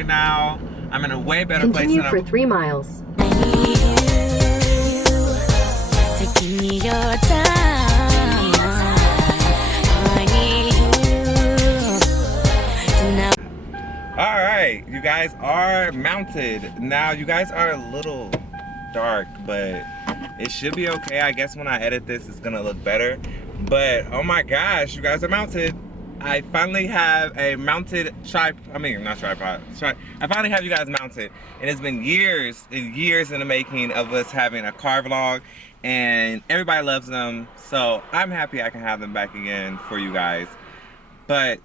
right now. I'm in a way better place Continue than for 3 miles. I need you to give me your time. I need you to now. Alright, you guys are mounted. Now, you guys are a little dark, but it should be okay. I guess when I edit this, it's gonna look better. But, oh my gosh, you guys are mounted. I finally have a mounted I finally have you guys mounted. And it's been years and years in the making of us having a car vlog. And everybody loves them. So I'm happy I can have them back again for you guys. But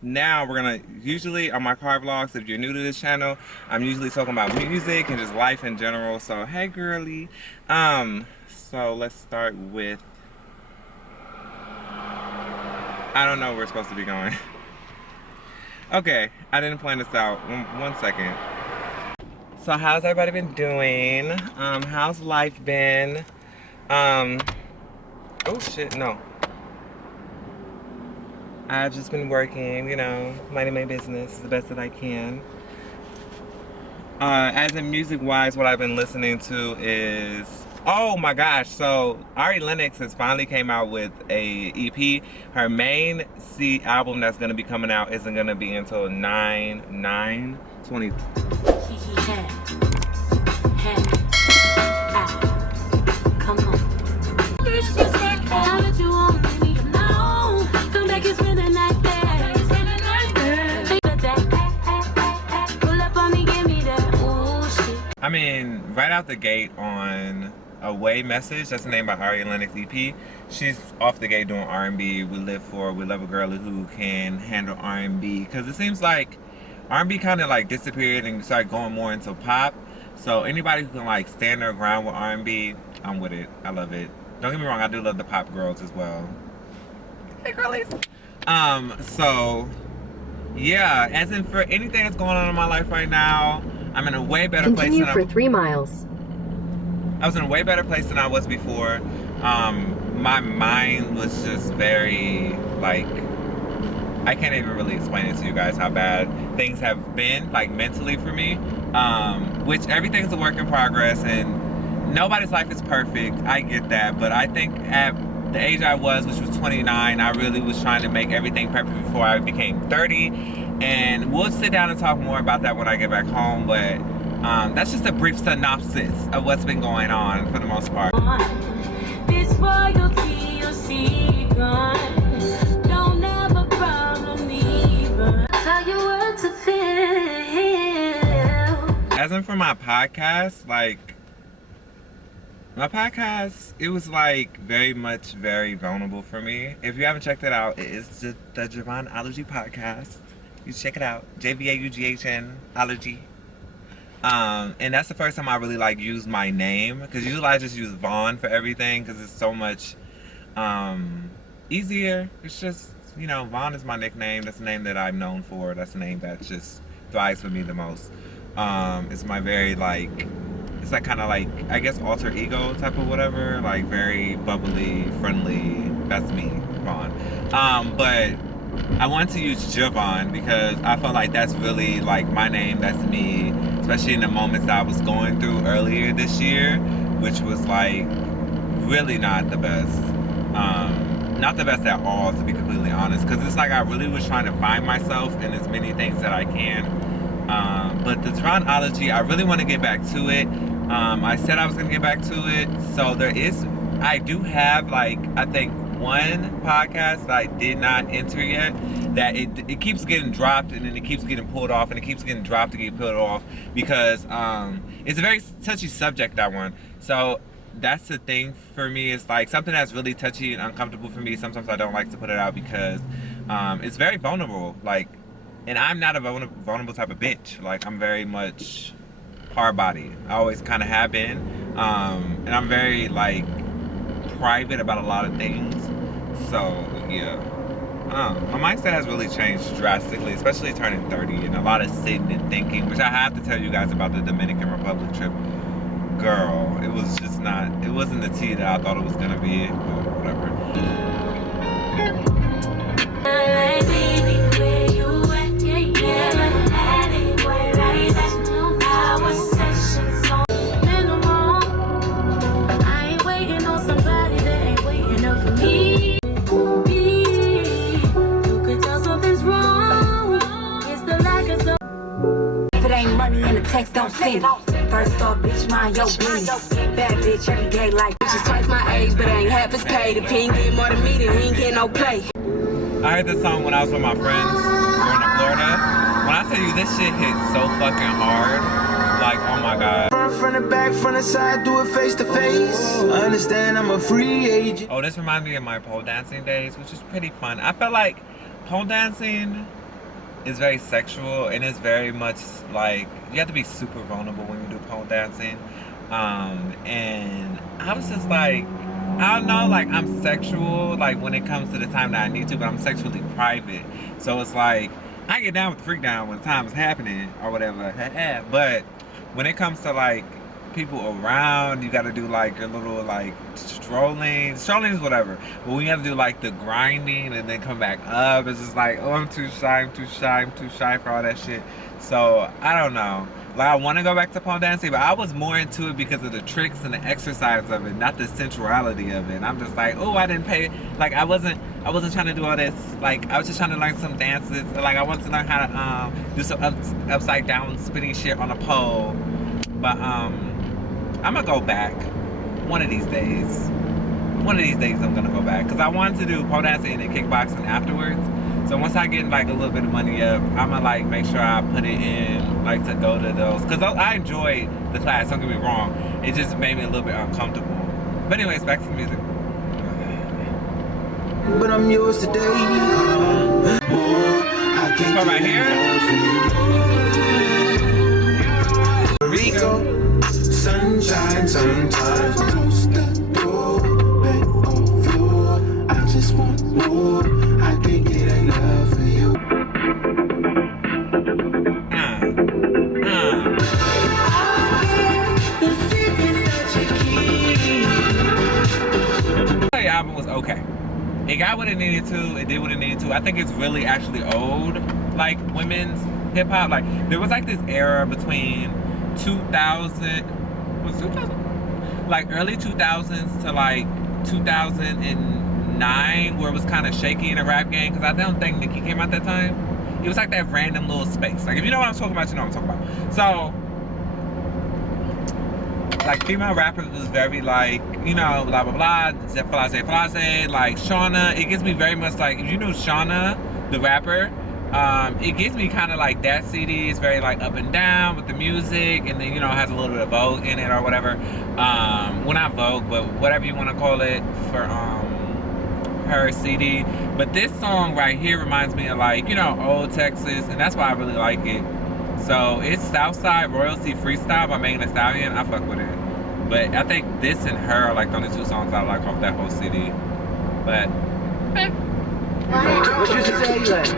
now we're gonna, usually on my car vlogs, if you're new to this channel, I'm usually talking about music and just life in general. So hey girly. So let's start with, I don't know where we're supposed to be going. Okay, I didn't plan this out. One second. So how's everybody been doing? How's life been? Oh shit, no. I've just been working, you know, minding my business the best that I can. As in music-wise, what I've been listening to is, oh my gosh, so Ari Lenox has finally came out with a EP. Her main album that's gonna be coming out isn't gonna be until 9/9/20. Come on. I mean, right out the gate on Away Message, that's the name by Ari Lenox EP. She's off the gate doing R&B. We love a girl who can handle R&B, because it seems like R&B kind of like disappeared and started going more into pop. So anybody who can like stand their ground with R&B, I'm with it. I love it. Don't get me wrong, I do love the pop girls as well. Hey girlies. So yeah, as in for anything that's going on in my life right now, I'm in a way better place than Continue for 3 miles. I was in a way better place than I was before. My mind was just very, like, I can't even really explain it to you guys how bad things have been, like, mentally for me. Which everything's a work in progress, and nobody's life is perfect. I get that, but I think at the age I was, which was 29, I really was trying to make everything perfect before I became 30. And we'll sit down and talk more about that when I get back home, but that's just a brief synopsis of what's been going on for the most part. This royalty you'll see gone. Don't have a problem either. How you want to feel. As in for my podcast, like, my podcast, it was like very vulnerable for me. If you haven't checked it out, it is the jvaughnology podcast. You check it out, jvaughnology. And that's the first time I really like used my name, because usually I just use Vaughn for everything because it's so much easier. It's just, you know, Vaughn is my nickname. That's the name that I'm known for. That's the name that just thrives for me the most. It's my very like, it's like kind of like, I guess, alter ego type of whatever, like very bubbly, friendly. That's me, Vaughn. But I wanted to use Javon because I felt like that's really like my name, that's me, especially in the moments that I was going through earlier this year, which was like really not the best. Not the best at all, to be completely honest, because it's like I really was trying to find myself in as many things that I can. But the jvaughnology, I really want to get back to it. I said I was going to get back to it, so I do have like, I think, one podcast that I did not enter yet, that it keeps getting dropped and then it keeps getting pulled off and it keeps getting dropped to get pulled off because it's a very touchy subject, that one. So that's the thing for me, is like something that's really touchy and uncomfortable for me. Sometimes I don't like to put it out because it's very vulnerable, like, and I'm not a vulnerable type of bitch. Like, I'm very much hard body. I always kind of have been, and I'm very like private about a lot of things. So yeah, my mindset has really changed drastically, especially turning 30, and a lot of sitting and thinking, which I have to tell you guys about the Dominican Republic trip. Girl, it was just not, it wasn't the tea that I thought it was gonna be, but whatever. Baby, where you at? Yeah, yeah, anyway. send it. First off, bitch, mind your business. Bad bitch, every day like bitches twice my age, but I ain't half as paid. If he ain't get more than me, then he ain't get no play. I heard this song when I was with my friends going to Florida. When I tell you this shit hits so fucking hard, like, oh my god. Front and back, front and side, do it face to face. Understand I'm a free agent. Oh, this reminds me of my pole dancing days, which is pretty fun. I felt like pole dancing is very sexual and it's very much like you have to be super vulnerable when you do pole dancing. And I was just like, I don't know, like I'm sexual like when it comes to the time that I need to, but I'm sexually private. So it's like I get down with the freak down when the time is happening or whatever. But when it comes to like people around, you gotta do like your little like strolling is whatever. But when you have to do like the grinding and then come back up, it's just like, oh, I'm too shy for all that shit. So I don't know. Like I want to go back to pole dancing, but I was more into it because of the tricks and the exercise of it, not the sensuality of it. And I'm just like, oh, I didn't pay. Like I wasn't trying to do all this. Like I was just trying to learn some dances. Like I wanted to learn how to do some upside down spinning shit on a pole. But I'm gonna go back one of these days. One of these days I'm gonna go back because I wanted to do pole dancing and kickboxing afterwards. So once I get like a little bit of money up, I'm gonna like make sure I put it in like to go to those, because I enjoyed the class, don't get me wrong, it just made me a little bit uncomfortable. But anyways, back to the music. But I'm yours today. This part right here. Rico, sunshine sometimes. Close the door, bed on floor. I just want more. I can't get enough of you. The album was okay. It got what it needed to. It did what it needed to. I think it's really actually old, like women's hip hop. Like there was like this era between 2000, was 2000? Like early 2000s to like 2009, where it was kind of shaky in the rap game. Because I don't think Nicki came out that time. It was like that random little space. Like if you know what I'm talking about, you know what I'm talking about. So like female rappers was very like, you know, blah blah blah, flase, like Shauna. It gives me very much like, if you know Shauna, the rapper, it gives me kind of like that CD. It's very like up and down with the music, and then you know it has a little bit of Vogue in it or whatever. Well, not Vogue, but whatever you want to call it for her CD. But this song right here reminds me of like, you know, old Texas, and that's why I really like it. So it's Southside Royalty Freestyle by Megan Thee Stallion. I fuck with it. But I think this and her are like the only two songs I like off that whole CD. But What you say, like? What's up,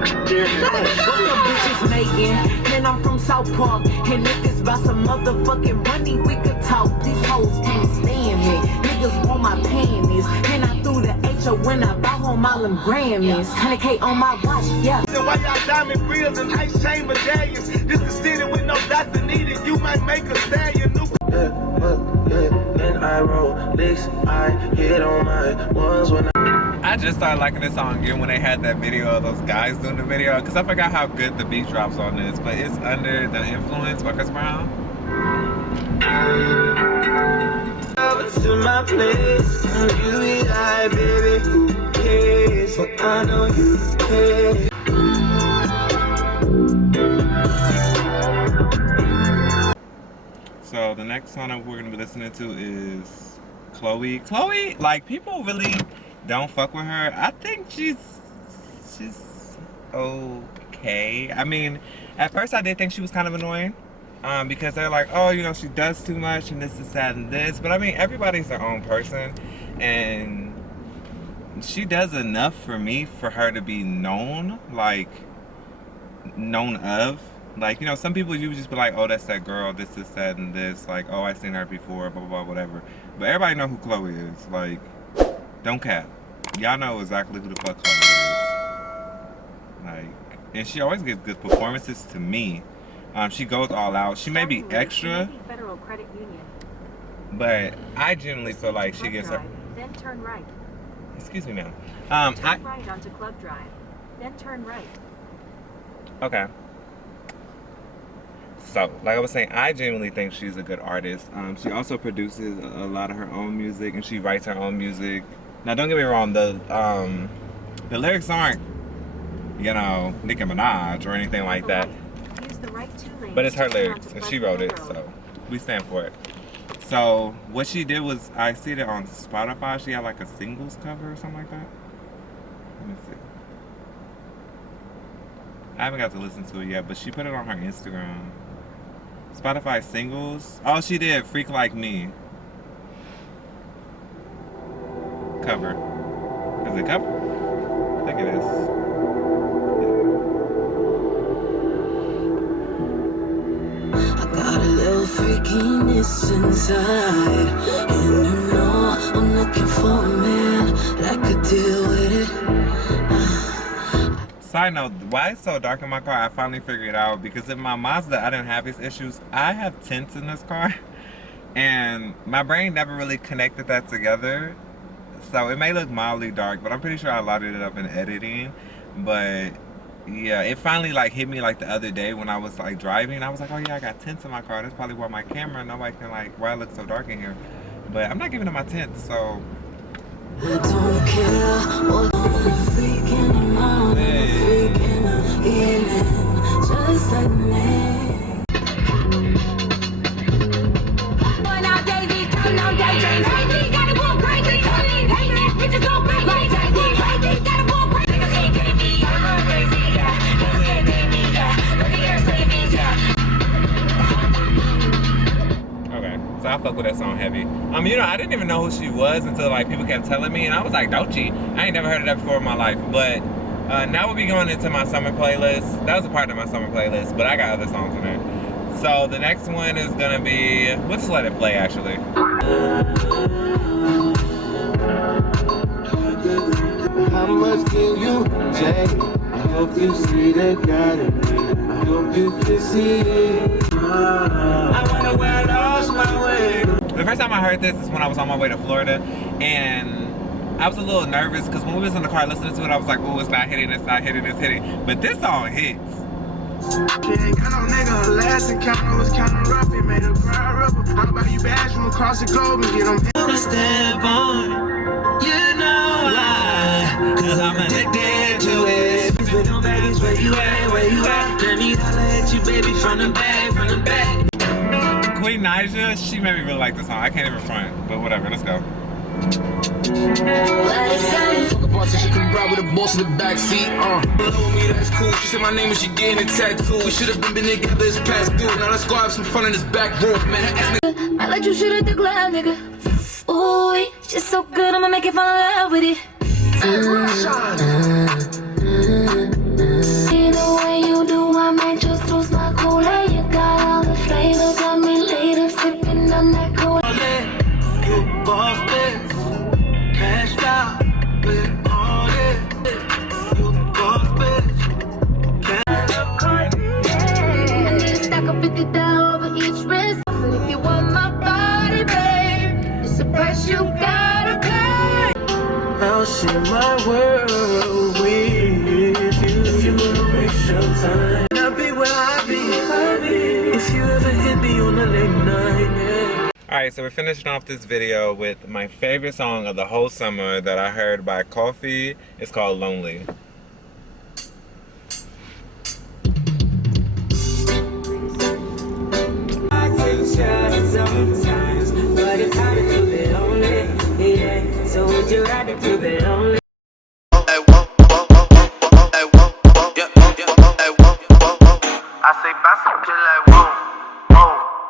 bitches making? And I'm from South Park. And if it's about some motherfucking money, we could talk. These hoes can't stand me. Niggas want my panties. And I threw the H when I bought home all them Grammys. 100K on my watch, yeah. Why y'all diamond grills and ice chain medallions? This is city with no doctor needed. You might make a stallion. And I roll licks, I hit on my ones when I just started liking this song again when they had that video of those guys doing the video, because I forgot how good the beat drops on this, but it's Under the Influence by Chris Brown. to my place, you be high, baby, who cares? But I know you care. So the next song that we're gonna be listening to is Chloe. Chloe, like people really don't fuck with her. I think she's okay. I mean, at first I did think she was kind of annoying, because they're like, oh, you know, she does too much and this is that and this. But I mean, everybody's their own person, and she does enough for me for her to be known, like known of. Like, you know, some people you would just be like, oh, that's that girl, this is that and this, like, oh, I've seen her before, blah, blah, blah, whatever. But everybody know who Chloe is. Like, don't cap. Y'all know exactly who the fuck Chloe is. Like, and she always gives good performances to me. She goes all out. She may be extra, Federal Credit Union. but I genuinely feel like she gets her. Then turn right. Excuse me, ma'am. Turn right onto Club Drive. Then turn right. Okay. So, like I was saying, I genuinely think she's a good artist. She also produces a lot of her own music, and she writes her own music. Now, don't get me wrong, the lyrics aren't, you know, Nicki Minaj or anything like that. Use the right 2 lanes. But it's her to turn lyrics, onto and she Pleasant wrote it, Hill Road. so we stand for it. So, what she did was, I see it on Spotify, she had like a singles cover or something like that. Let me see. I haven't got to listen to it yet, but she put it on her Instagram. Spotify singles. Oh, she did Freak Like Me. Cover. Is it cover? I think it is. I got a little freakiness inside, and you know I'm looking for a man that could deal with it. Side note, why it's so dark in my car, I finally figured it out, because in my Mazda, I didn't have these issues. I have tints in this car, and my brain never really connected that together. So it may look mildly dark, but I'm pretty sure I lighted it up in editing. But yeah, it finally like hit me like the other day when I was like driving. I was like, oh yeah, I got tints in my car. That's probably why my camera, nobody can like, why it looks so dark in here. But I'm not giving it my tints, so. I don't care what I'm freaking around, I'm freaking evening, just like me. Going out Daisy, coming out daydreams. Crazy, gotta go crazy. Hate these bitches go crazy. Crazy, gotta go crazy. Niggas can't take me, I'm going crazy, yeah. Niggas can't take me, yeah. Look at your savings, yeah. Okay, so I fuck with that song heavy. You know, I didn't even know who she was until like people kept telling me, and I was like, Doechii. I ain't never heard of that before in my life. But now we'll be going into my summer playlist. That was a part of my summer playlist, but I got other songs in there. So the next one is gonna be, we'll just let it play actually. How much can you take? I hope you see the God in me. I hope you can see it. I wonder where I lost my way. The first time I heard this is when I was on my way to Florida, and I was a little nervous because when we was in the car listening to it, I was like, oh, it's not hitting, it's not hitting, it's hitting. But this song hits. Ain't got no nigga, last encounter was kinda rough. It made a cry rubber. How about you bash from across the globe and get them to step on it? You know why? Cause I'm addicted to it. With no baggage, where you at, where you at? Let me holler at you, baby, from the back, from the back. Queen Naija, she made me really like this song. I can't even front, but whatever, let's go. Fuck a boss, she can ride with a boss in the backseat. Below me, that's cool. She said my name and she getting a tattoo. We should have been together, it's past due. Now let's go have some fun in this back room. Man, I let you shoot at the glam, nigga. Ooh, she's so good, I'ma make you fall in love with it. Either way you do, I might just lose my cool. You got all the flavor, got me later sipping on that cool. You boss bitch, cashed out with all this. You boss bitch. I need a stack of $50 over each wrist. If you want my body, babe, it's a price you gotta pay. I'll share my world with you if you wanna waste your time. I'll be where I be if you ever hit me on a late night. Yeah. Alright, so we're finishing off this video with my favorite song of the whole summer that I heard by Coffee. It's called Lonely. I take shots sometimes, but it's harder to be lonely. Yeah, so would you rather to be lonely?